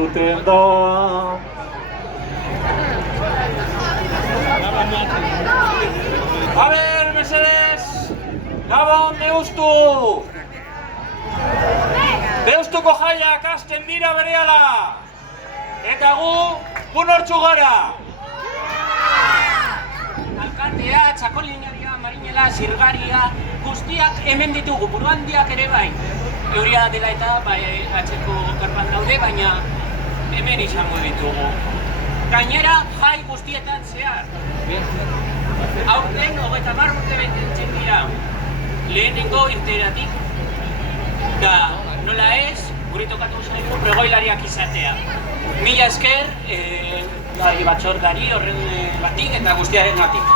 entzuten da. A ber, mesedez, Gabon Deustu! Deustuko jaiak hasten dira berehala! Eta gu nortzu gara! Alkatea, txakolinaria, marinela, zirgaria, guztiak hemen ditugu, buru handiak ere bai. Euria dela eta bai atzeko karpan daude, baina hemen izango ditugu. Gainera, jai guztietan zehar. Aurten, 30 urte betetzen dira. Lehenengo irteeratik. Da, nola ez, guri tokatu zaigu pregoilariak izatea. Mila esker, batzordari horren batik eta guztiaren gatik.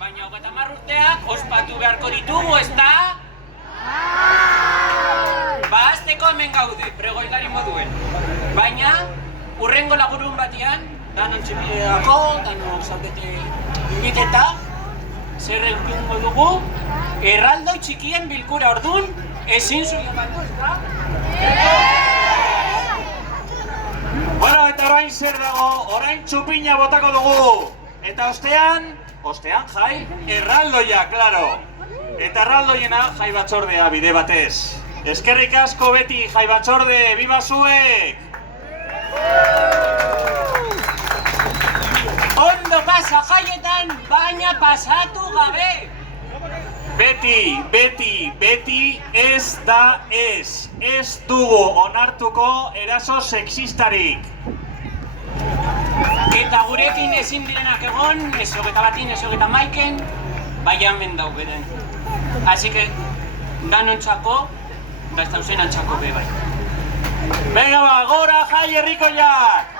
Baina 30 urteak ospatu beharko ditugu, ezta? Ba, azteko hemen gaude, pregoilari moduen. Baina, urrengo lagurun batian, danon txepideako, danon zaudete inbiteta, zer egingo dugu, erraldoi txikien bilkura ordun, ezin zuia batu, ezta? Bueno, eta orain zer dago, orain txupina botako dugu. Eta ostean jai, erraldoia, klaro. Eta erraldoiena jai batzordea bide batez. Eskerrik asko beti jai batzorde, biba zuek! Ondo pasa jaietan, baina pasatu gabe! Beti ez da ez. Ez dugu onartuko eraso sexistarik. Eta gurekin ezin direnak egon, ez 21, ez 22, baina hemen dauketen. Así que, danontzako, da ez dauzen antzako be bai. Venga ba, gora jai herrikoiak!